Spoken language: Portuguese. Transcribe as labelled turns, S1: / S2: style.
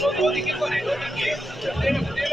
S1: Eu vou ter que correr, eu vou ter que correr.